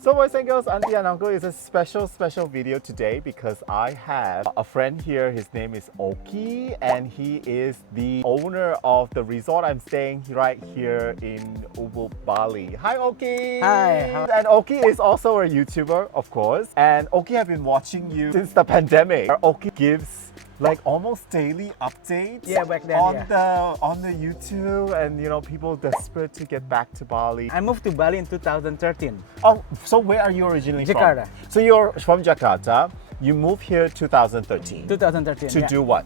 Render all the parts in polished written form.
So boys and girls, auntie and uncle, it's a special video today because I have a friend here. His name is Ocky and he is the owner of the resort I'm staying right here in Ubud, Bali. Hi Ocky! Hi. And Ocky is also a YouTuber, of course. And Ocky have been watching you since the pandemic. Ocky gives like almost daily updates back then, on the YouTube, and you know, people desperate to get back to Bali. I moved to Bali in 2013. Oh, so where are you originally Jakarta. from? So you're from Jakarta. You moved here 2013. 2013. To do what?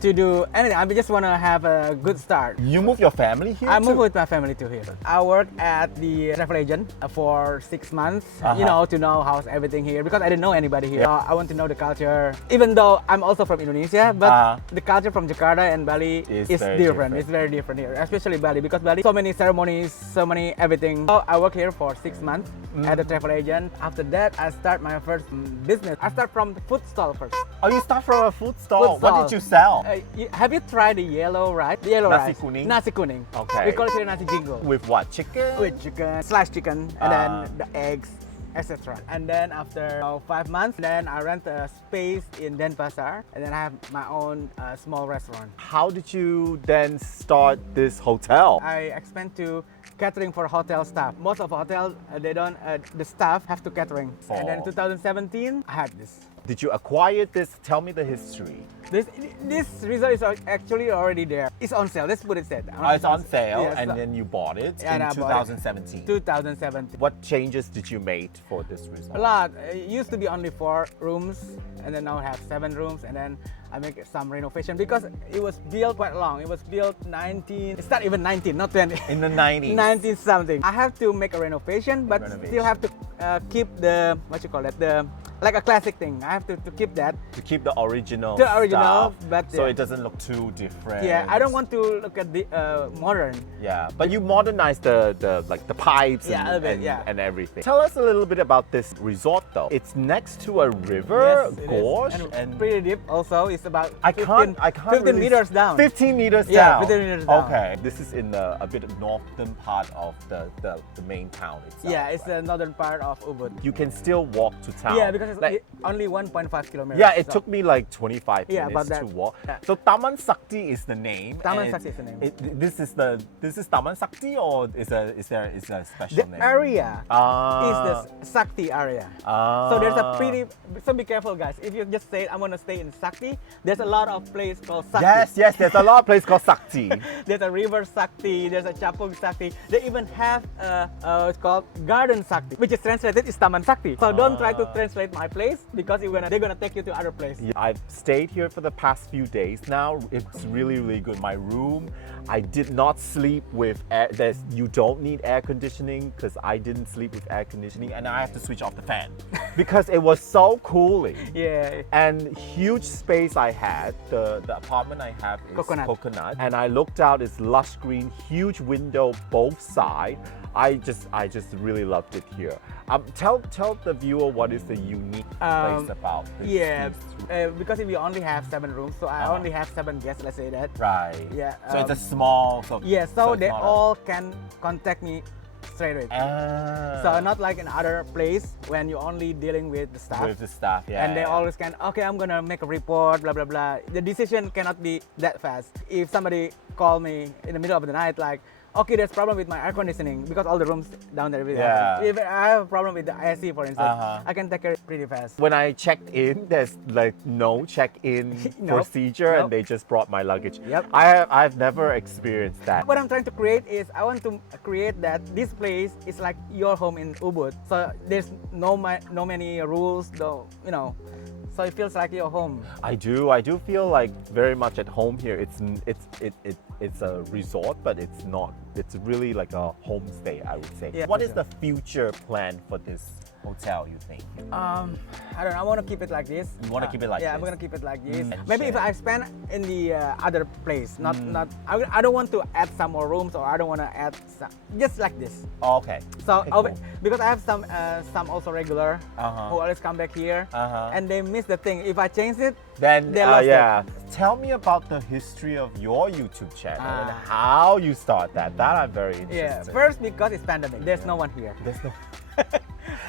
To do anything. I just want to have a good start. You moved your family here? I moved with my family to here. I worked at the travel agent for 6 months, you know, to know how's everything here because I didn't know anybody here. I want to know the culture. Even though I'm also from Indonesia, but the culture from Jakarta and Bali is different. It's very different here, especially Bali because Bali so many ceremonies, so many everything. So I worked here for 6 months at the travel agent. After that, I start my first business. I start from the food stall first. Oh, you start from a food stall. Food What stall. did you sell? Have you tried the yellow rice? The yellow Nasi rice. kuning? Nasi kuning. Okay. We call it here nasi jingo. With what? Chicken? With chicken, sliced chicken, and then the eggs, etc. And then after 5 months, then I rent a space in Denpasar, and then I have my own small restaurant. How did you then start this hotel? I expand to catering for hotel staff. Most of hotels, they don't, the staff have to catering. And then in 2017, I had this. Did you acquire this? Tell me the history. This resort is actually already there. It's on sale. Let's put it that. Oh, it's on sale, Yes, and then you bought it and in I bought it. 2017. 2017. What changes did you make for this resort? A lot. It used to be only 4 rooms, and then now I have 7 rooms, and then I make some renovation because it was built quite long. It was built 19. It's not even 19, not 20. In the 90s. 19 something. I have to make a renovation, but still have to keep the like a classic thing. I have to keep that. To keep the original. The original, stuff, but so it doesn't look too different. Yeah, I don't want to look at the modern. Yeah, but you modernized the pipes and everything. Tell us a little bit about this resort though. It's next to a river, Yes, it gorge, is. And pretty deep. Also, it's about I can't 15 really meters down. 15 meters Yeah, down. 15 meters down. Okay, this is in a bit northern part of the main town itself. Yeah, it's the northern part of Ubud. You can still walk to town. Yeah, because it's like, only 1.5 kilometers. yeah, it so- took me like 25 Yeah, minutes about that. to walk. Yeah. So Taman Sakti is the name. Taman and Sakti is the name. This is Taman Sakti, or is there a special The name? area Ah. is the Sakti area. Ah. So there's a so be careful guys. If you just say I'm gonna stay in Sakti, there's a lot of place called Sakti. Yes, there's a lot of place called Sakti. There's a river Sakti, there's a Chapung Sakti. They even have it's called Garden Sakti, which is translated is Taman Sakti. So don't try to translate my place because they're gonna take you to other place. Yeah, I've stayed here for the past few days now. It's really good. My room, I did not sleep with air. You don't need air conditioning because I didn't sleep with air conditioning, and I have to switch off the fan because it was so cooling. Yeah. And huge space I had. The apartment I have is coconut, and I looked out. It's lush green, huge window both sides. I just really loved it here. Tell the viewer what is the unique place about this. Yeah, because we only have 7 rooms, so I only have 7 guests. Let's say that. Right. Yeah. So it's a small. So yeah. So it's they not all can contact me straight away. So not like in other place when you're only dealing with the staff. with the staff, yeah. And they always can, okay, I'm gonna make a report, blah, blah, blah. The decision cannot be that fast. If somebody call me in the middle of the night, like, okay, there's problem with my air conditioning because all the rooms down there. Yeah. If I have a problem with the AC, for instance, I can take care of it pretty fast. When I checked in, there's like no check-in Nope. procedure, Nope. and they just brought my luggage. Yep. I've never experienced that. What I'm trying to create is I want to create that this place is like your home in Ubud. So there's no many rules, though, you know. So it feels like your home. I do feel like very much at home here. It's a resort, but it's not. It's really like a homestay, I would say. Yeah, What for is the future plan for this hotel, you think? I don't know. I want to keep it like this. You want to keep it like yeah, this? I'm gonna keep it like this. And Maybe if share. I spend in the other place, not. I don't want to add some more rooms, or I don't want to add some, just like this. Oh, okay. So Okay, cool. because I have some also regular who always come back here, and they miss the thing. If I change it, Then they lost yeah. it. Tell me about the history of your YouTube channel and Ah. how you start that. That I'm very interested. Yeah. First, because it's pandemic, there's no one here. There's no.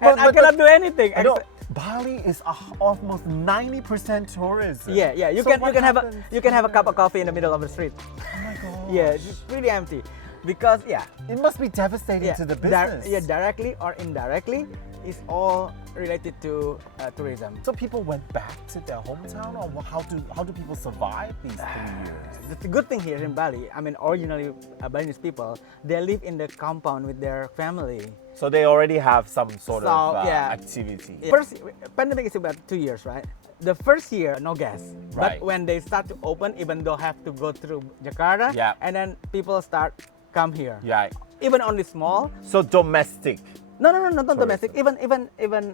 and I cannot do anything. I know Bali is almost 90% tourism. Yeah, yeah. You So can what have a happens you can have a cup of coffee in the middle of the street. Oh my god. Yeah, it's really empty, because It must be devastating to the business. directly or indirectly, it's all related to tourism. So people went back to their hometown, or how do people survive these 3 years? The good thing here in Bali, I mean, originally Balinese people, they live in the compound with their family. So they already have some sort of yeah. activity. First, pandemic is about 2 years, right? The first year, no gas. Right. But when they start to open, even though have to go through Jakarta, Yeah. and then people start come here. Yeah. Even only small. So domestic. No, not domestic. Even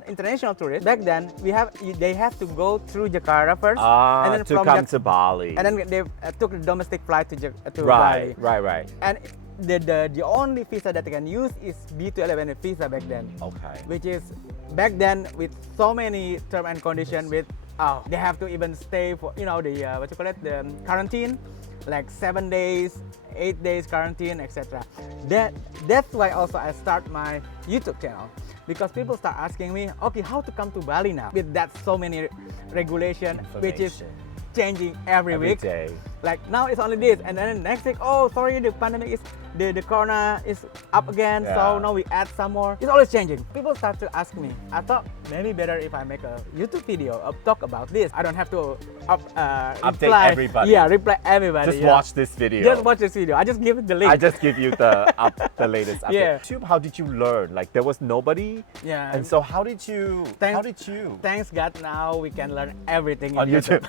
international tourists. Back then, they have to go through Jakarta first, and then to come to Bali. and then they took the domestic flight to right, Bali. right. And the only visa that they can use is B211 visa back then. Okay. Which is back then with so many term and condition with they have to even stay for the the quarantine, like 7 days, 8 days quarantine, etc. That's why also I start my YouTube channel, because people start asking me, okay, how to come to Bali now with that so many regulation which is changing every week. Day. Like now it's only this, and then next week, oh sorry, the pandemic is the corona is up again, so now we add some more. It's always changing. People start to ask me. I thought maybe better if I make a YouTube video talk about this. I don't have to update reply everybody. Yeah, reply everybody. Just watch this video. Just watch this video. I just give it the link. I just give you the latest update. Yeah. YouTube, how did you learn? Like there was nobody. Yeah. And so how did you? Thanks God, now we can learn everything On in YouTube.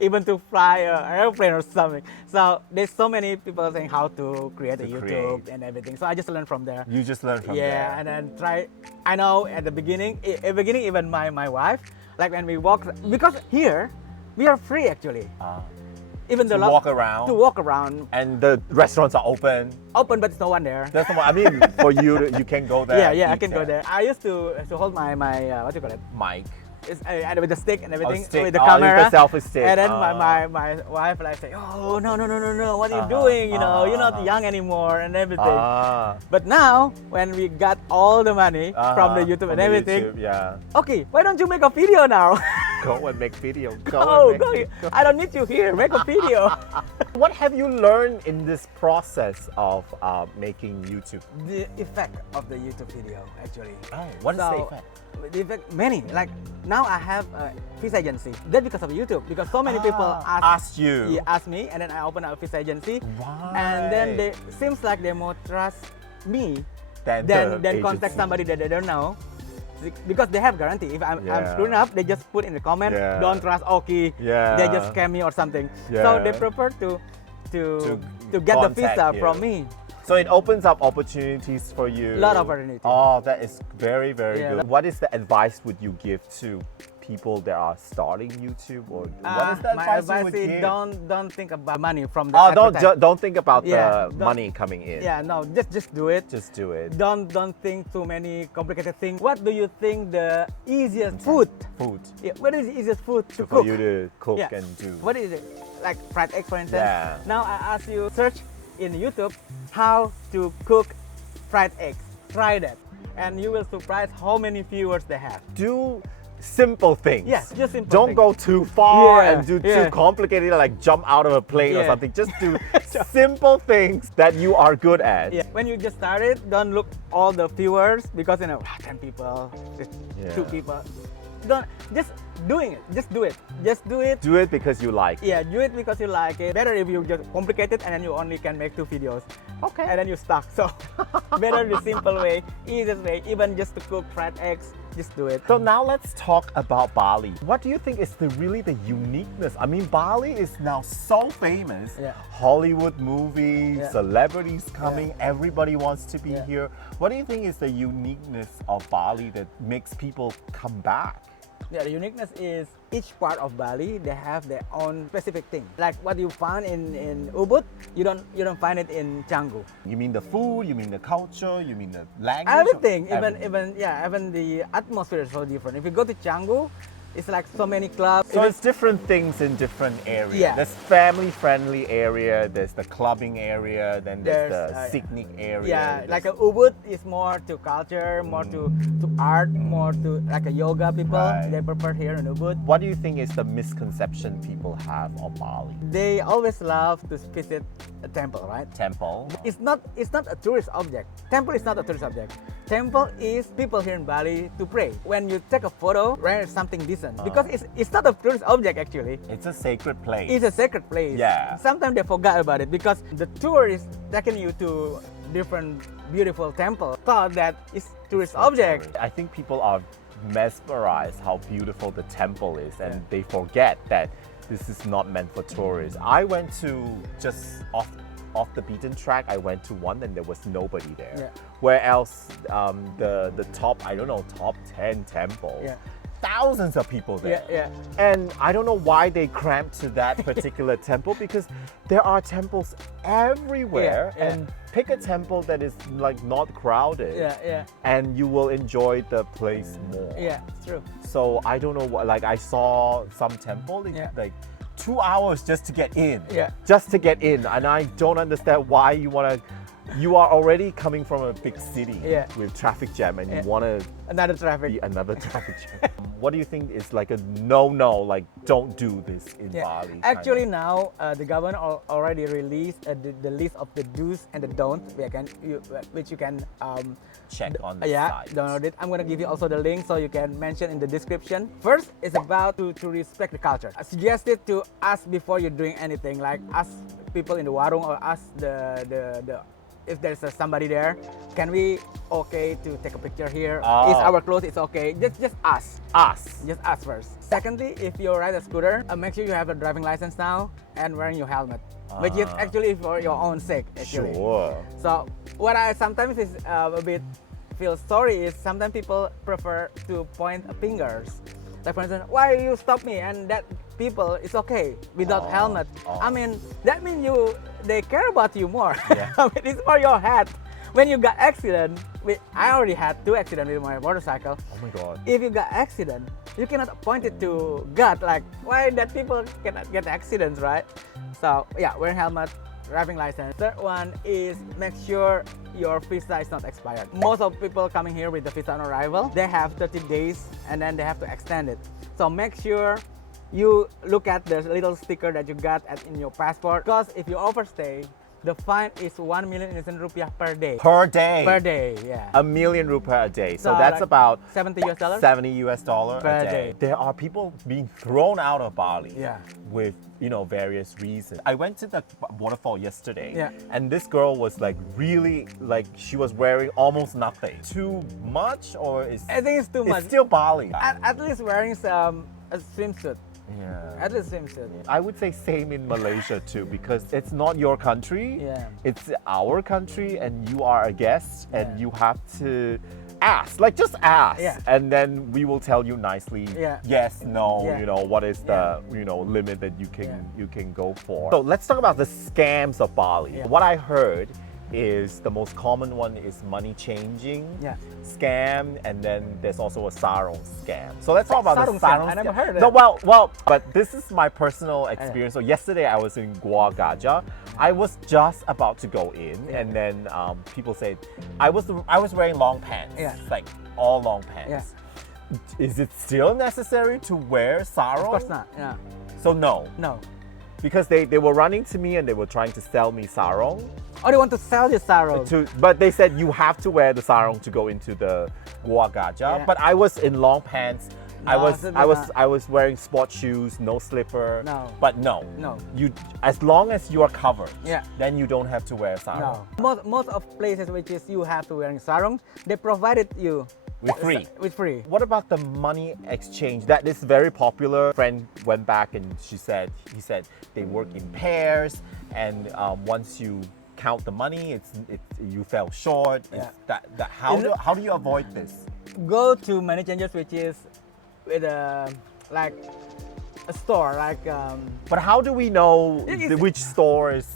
Even to fly an airplane or something. So there's so many people saying how to create a YouTube and everything. So I just learned from there. You just learned from there. Yeah, and then try. I know at the beginning, even my wife, like when we walk, because here we are free actually. Even to walk around. To walk around. And the restaurants are open. Open, but there's no one there. That's I mean, for you, you can go there. Yeah, I can go there. I used to hold my what do you call it? Mic. And with the stick and everything, stick. with the camera, the selfie stick. And then my wife like say, oh no, what are you doing? You're not young anymore and everything. But now when we got all the money from the YouTube and everything, okay, why don't you make a video now? Go and make video. Go. I don't need you here. Make a video. What have you learned in this process of making YouTube? The effect of the YouTube video actually. Oh, what is the effect? The effect, many. Like now I have a fish agency. That's because of YouTube. Because so many people ask me, and then I open up a fish agency. Right. And then they seems like they more trust me than contact somebody that they don't know. Because they have guarantee. If I'm screwing up, they just put in the comment, don't trust Ocky. They just scam me or something. So they prefer to get the visa from me. So it opens up opportunities for you. A lot of opportunities. Oh, that is very, very good. What is the advice would you give to people that are starting YouTube, or what is the advice you would give? Don't think about money from the don't think about the money coming in. Yeah, no, just do it. Just do it. Don't think too many complicated things. What do you think the easiest food? Yeah, what is the easiest food to cook? For you to cook and do. What is it? Like fried egg, for instance. Yeah. Now I ask you, search in YouTube how to cook fried eggs. Try that, and you will surprise how many viewers they have. Do simple things. Yes, just simple Don't things. go too far Yeah, and do yeah. too complicated, like jump out of a plane or Yeah. something. Just do simple things that you are good at. Yeah. When you just started, don't look all the viewers, because 10 people, 2 people. Don't just doing it. Just do it. Just do it. Do it because you like it. Yeah, do it because you like it. Better if you just complicate it and then you only can make 2 videos. Okay. And then you stuck. So better the simple way, easiest way. Even just to cook fried eggs, just do it. So now let's talk about Bali. What do you think is really the uniqueness? I mean, Bali is now so famous. Yeah. Hollywood movies, celebrities coming, Yeah. everybody wants to be Yeah. here. What do you think is the uniqueness of Bali that makes people come back? Yeah, the uniqueness is each part of Bali, they have their own specific thing. Like what you find in Ubud, you don't find it in Canggu. You mean the food? You mean the culture? You mean the language? Everything, even the atmosphere is so different. If you go to Canggu, It's like so many clubs. So it's different things in different areas. Yeah. There's family-friendly area, there's the clubbing area, then there's the picnic area. Yeah, like a Ubud is more to culture, more to art, more to like a yoga people. Right. They prefer here in Ubud. What do you think is the misconception people have of Bali? They always love to visit a temple, right? Temple. It's not a tourist object. Temple is not a tourist object. Temple is people here in Bali to pray. When you take a photo, wear something decent because it's not a tourist object actually. It's a sacred place. It's a sacred place. Yeah. Sometimes they forgot about it because the tour is taking you to different beautiful temple. Thought that it's tourist object. I think people are mesmerized how beautiful the temple is, and they forget that this is not meant for tourists. I went to just off the beaten track. I went to one and there was nobody there. Yeah. Where else the top, I don't know, top 10 temples. Yeah. Thousands of people there. Yeah. And I don't know why they cramped to that particular temple, because there are temples everywhere. Yeah. And pick a temple that is like not crowded. Yeah. And you will enjoy the place more. Yeah, it's true. So I don't know what, like I saw some temple, like 2 hours just to get in. Yeah. Just to get in. And I don't understand why you are already coming from a big city with traffic jam and you want to Another traffic. be another traffic jam. What do you think is like a no, like don't do this in Bali? Actually now the government already released the list of the do's and the don'ts which you can check on the site. download it. I'm gonna give you also the link so you can mention in the description. First, it's about to respect the culture. I suggest it to ask before you're doing anything, like ask people in the warung or ask the if there's somebody there, can we okay to take a picture here? Is our clothes it's okay? Just ask. Just ask first. Secondly, if you ride a scooter, make sure you have a driving license now and wearing your helmet, which is actually for your own sake. Actually. Sure. So what I sometimes is a bit feel sorry is sometimes people prefer to point fingers. Like for instance, why you stop me? And that people is okay without helmet. I mean, that means they care about you more. Yeah. I mean, it's for your head. When you got accident, I already had 2 accidents with my motorcycle. Oh my God. If you got accident, you cannot point it to God. Like why that people cannot get accidents, right? So yeah, wearing helmet, driving license. Third one is make sure your visa is not expired. Most of people coming here with the visa on arrival, they have 30 days and then they have to extend it. So make sure you look at the little sticker that you got in your passport, because if you overstay, the fine is 1 million Indonesian rupiah per day. Per day. Per day, yeah. $1 million rupiah a day. So So that's like about $70 US. $70 Per a day. day. There are people being thrown out of Bali Yeah. with various reasons. I went to the waterfall yesterday, Yeah. and this girl was like really like she was wearing almost nothing. Too much, or is I think it's too much. it's still Bali? At least wearing some a swimsuit. Yeah. At least swimsuit. I would say same in Malaysia too, because it's not your country. Yeah. It's our country, and you are a guest, and Yeah. you have to ask. Like just ask, Yeah. and then we will tell you nicely. Yeah. Yes, no. Yeah. What is the limit that you can go for. So let's talk about the scams of Bali. Yeah. What I heard is the most common one is money changing scam, and then there's also a sarong scam. So let's talk about Sarong the sarong scam. I never scam. heard of No, it. well, but this is my personal experience. So yesterday I was in Gua Gajah. I was just about to go in, and then people said I was wearing long pants, like all long pants. Yeah. Is it still necessary to wear sarong? Of course not. Yeah. So no, because they were running to me and they were trying to sell me sarong. Oh, they want to sell you sarong. But they said you have to wear the sarong to go into the Gua Gajah. Yeah. But I was in long pants. I No, was wearing sports shoes, no slipper. No. But no. No. You, as long as you are covered, Yeah. then you don't have to wear sarong. No. Most of places which is you have to wearing sarong, they provided you With free. With free. What about the money exchange? That is very popular. Friend went back and he said they work in pairs, and once you count the money, you fell short. Yeah. How do you avoid this? Go to money changers which is with like a store, like But how do we know which store is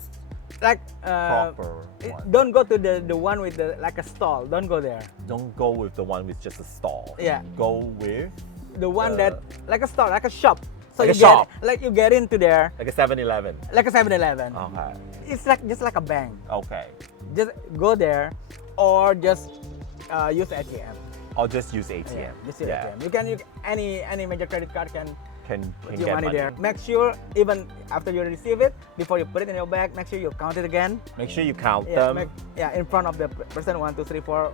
like proper one? don't go to the one with the like a stall. Don't go there. Don't go with the one with just a stall. Yeah. Go with the one that like a store, like a shop. So Like you a shop. you get into there Like a 7-Eleven. like a 7-Eleven. Okay. It's like just like a bank. Okay. Just go there, or just use ATM. Or just use ATM. Yeah, just use ATM. You can use any major credit card can Can put get your money there. Make sure even after you receive it, before you put it in your bag, make sure you count it again. Make sure you count Yeah, them. in front of the person 1, 2, 3, 4,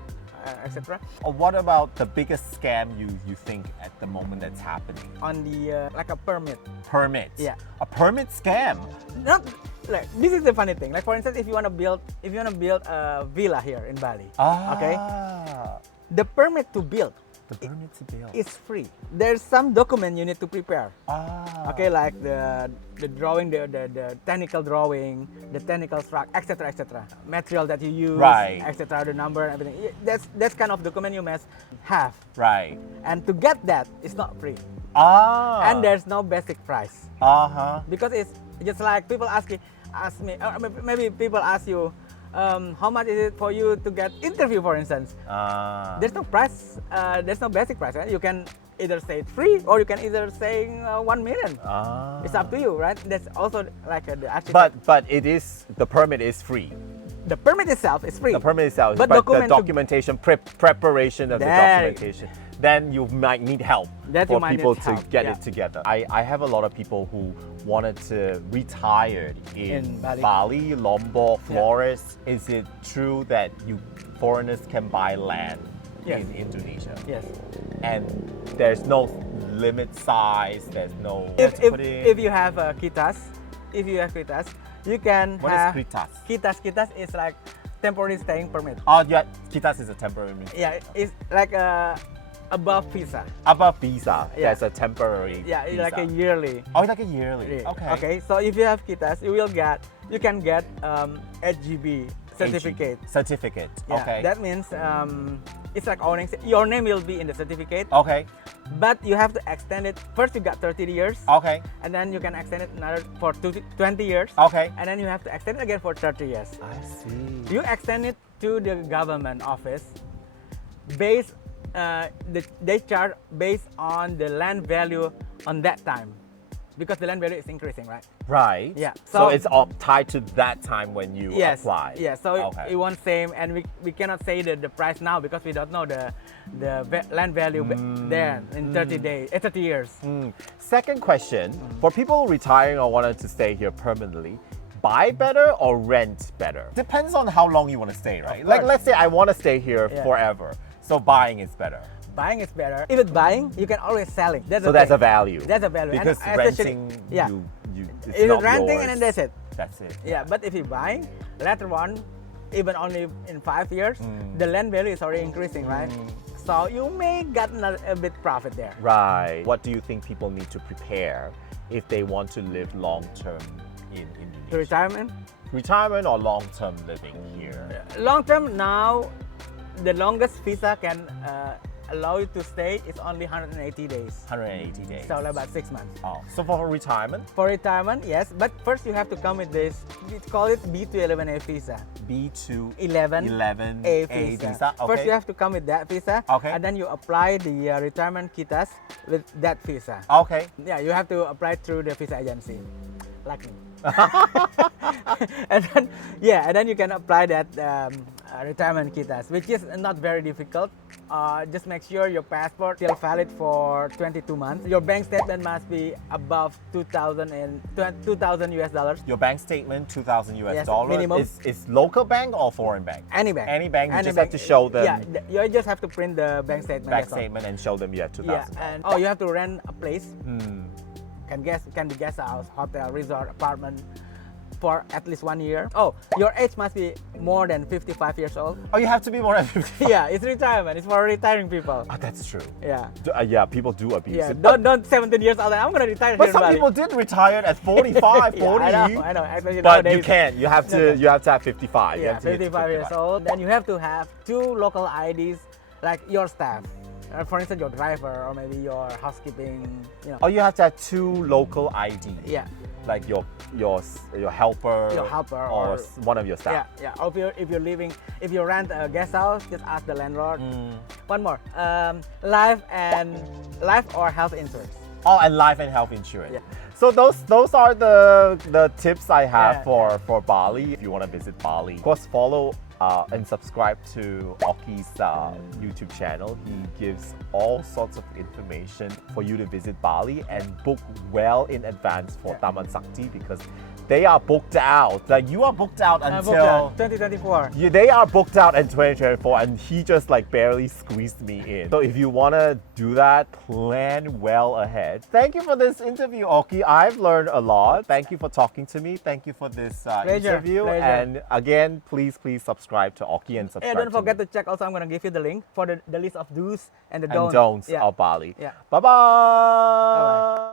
etc. Or what about the biggest scam you think at the moment that's happening? On the like a permit. Permits. Yeah. A permit scam. Not like this is the funny thing. Like for instance, if you wanna build a villa here in Bali, okay, the permit to build The permit to build. is free. There's some document you need to prepare. Okay, like the drawing, the technical drawing, the technical structure, etc. Material that you use, Right. etc. The number, and everything. That's kind of document you must have. Right. And to get that, it's not free. And there's no basic price because it's just like people ask me, or maybe people ask you. How much is it for you to get interview, for instance? There's no price. There's no basic price. Right? You can either say it's free, or you can either say 1 million. It's up to you, right? That's also like the architect. But it is, the permit is free. The permit itself is free. The permit itself, But but document the to- documentation, preparation of the There. documentation, then you might need help That you for might people need to help, get yeah. it together. I have a lot of people who wanted to retire in Bali. Bali, Lombok, Yeah. Flores. Is it true that foreigners can buy land Yes. in Indonesia? Yes. And there's no limit size, there's no... If you have kitas, you can What is have kritas? Kitas is like temporary staying permit. Oh yeah, kitas is a temporary. Yeah, it's like above visa. Above visa, Yeah. there's a temporary Yeah, it's visa. like a yearly. Oh, like a yearly. Okay. Okay. So if you have kitas, you can get HGB certificate. Certificate. Yeah, Okay. that means it's like owning. Your name will be in the certificate, Okay. but you have to extend it. First, you got 30 years, Okay. and then you can extend it another for 20 years, Okay. and then you have to extend it again for 30 years. I see. You extend it to the government office based. They charge based on the land value on that time, because the land value is increasing, right? Right. Yeah. So So- it's all tied to that time when you Yes. apply. Yeah. So Okay. it won't same, and we cannot say the price now because we don't know the land value there in 30 days, 30 years. Second question: for people retiring or wanting to stay here permanently, buy better or rent better? Depends on how long you want to stay, right? Like course. let's say I want to stay here Yeah. forever, so buying is better. Buying is better. If it's buying, you can always sell it. So that's a value. That's a value. And Because especially- renting, yeah. it's If not it's renting yours. and then that's it. That's it. Yeah, but if you buying later on, even only in 5 years, the land value is already increasing, right? So you may get a bit profit there. Right. What do you think people need to prepare if they want to live long term in Indonesia? To retirement, Retirement or long term living here? long term now, the longest visa can allow you to stay is only 180 days. 180 days. So about 6 months. Oh, so for retirement, For retirement, yes, but first you have to come with this. We call it B211A visa. B2 11 11 A visa. Okay. First you have to come with that visa. Okay. And then you apply the retirement kitas with that visa. Okay. Yeah, you have to apply through the visa agency, like me. and then you can apply that retirement kitas, which is not very difficult. Just make sure your passport still valid for 22 months. Your bank statement must be above 2,000 US dollars. Your bank statement, 2,000 US Yes, dollars. minimum. Is local bank or foreign bank? Any bank. Any bank, you Any just bank. have to show them Yeah, you just have to print the bank statement. bank that's all. statement and show them you have 2,000. Yeah, and you have to rent a place. Can be guest house, hotel, resort, apartment for at least 1 year. Oh, your age must be more than 55 years old. Oh, you have to be more than 50. Yeah, it's retirement. It's for retiring people. Oh, that's true. Yeah. Yeah, people do abuse Yeah, it. don't 17 years old. I'm gonna retire But here in some Bali. people did retire at 45, 40. Yeah, I know. Actually, But you nowadays- can't. You have to. You have to have 55. You Yeah, have to hit 55 years 55. old. Then you have to have 2 local IDs, like your staff. For instance, your driver or maybe your housekeeping. Oh, you have to have 2 local IDs. Yeah. Like your your helper, or one of your staff. Yeah. Or if you rent a guest house, just ask the landlord. One more, life or health insurance. Oh, and life and health insurance. Yeah. So those are the tips I have for Bali. If you want to visit Bali, of course, follow and subscribe to Ocky's YouTube channel. He gives all sorts of information for you to visit Bali, and book well in advance for Taman Sakti, because they are booked out. Like, you are booked out until 2024. They are booked out in 2024, and he just like barely squeezed me in. So if you want to do that, plan well ahead. Thank you for this interview, Ocky. I've learned a lot. Thank you for talking to me. Thank you for this interview. Pleasure. And again, please subscribe to Ocky and subscribe. Don't forget to to check. Also, I'm gonna give you the link for the list of do's and the don'ts Yeah. of Bali. Yeah. Bye-bye.